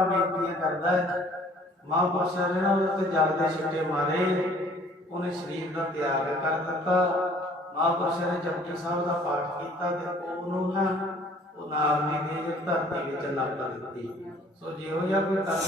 ਕਹਿੰਦੇ ਵਾਰ ਬੇਨਤੀਆਂ ਕਰਦਾ ਹੈ ਮਹਾਂਪੁਰਸ਼ਾਂ ਨੇ ਨਾ ਉਹਦੇ ਜਲ ਦੇ ਛਿੱਟੇ ਮਾਰੇ ਉਹਨੇ ਸਰੀਰ ਦਾ ਤਿਆਗ ਕਰ ਦਿੱਤਾ ਮਹਾਂਪੁਰਸ਼ਾਂ ਨੇ ਜਪਜੀ ਸਾਹਿਬ ਦਾ ਪਾਠ ਕੀਤਾ ਤੇ ਉਹਨੂੰ ਨਾ ਉਹ ਨਾਮ ਨੇ ਦੇ ਧਰਤੀ ਵਿੱਚ ਨੱਪ ਦਿੱਤੀ ਸੋ ਜਿਹੋ ਜਿਹਾ ਕੋਈ ਕੰਮ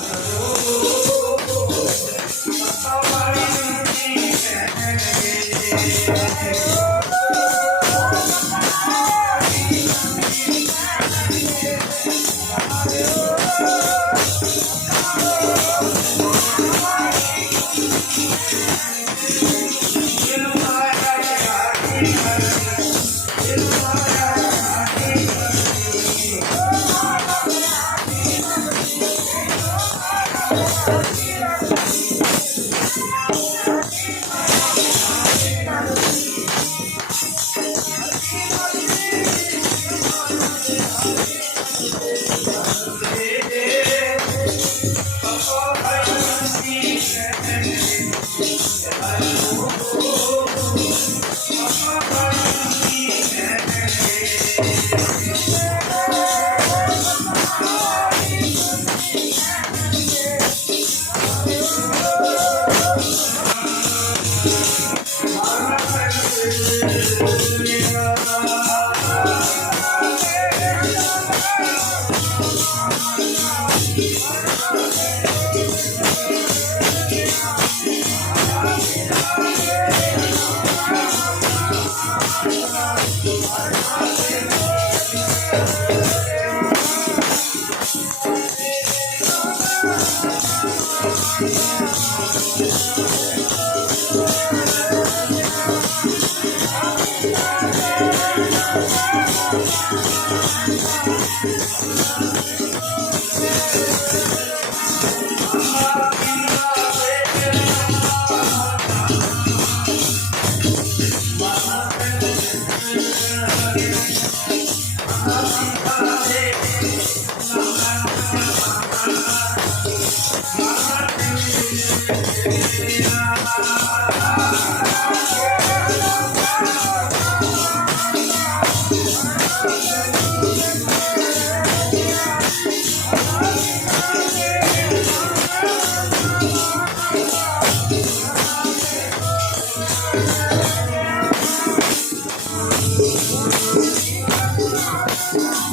Yeah. Yeah.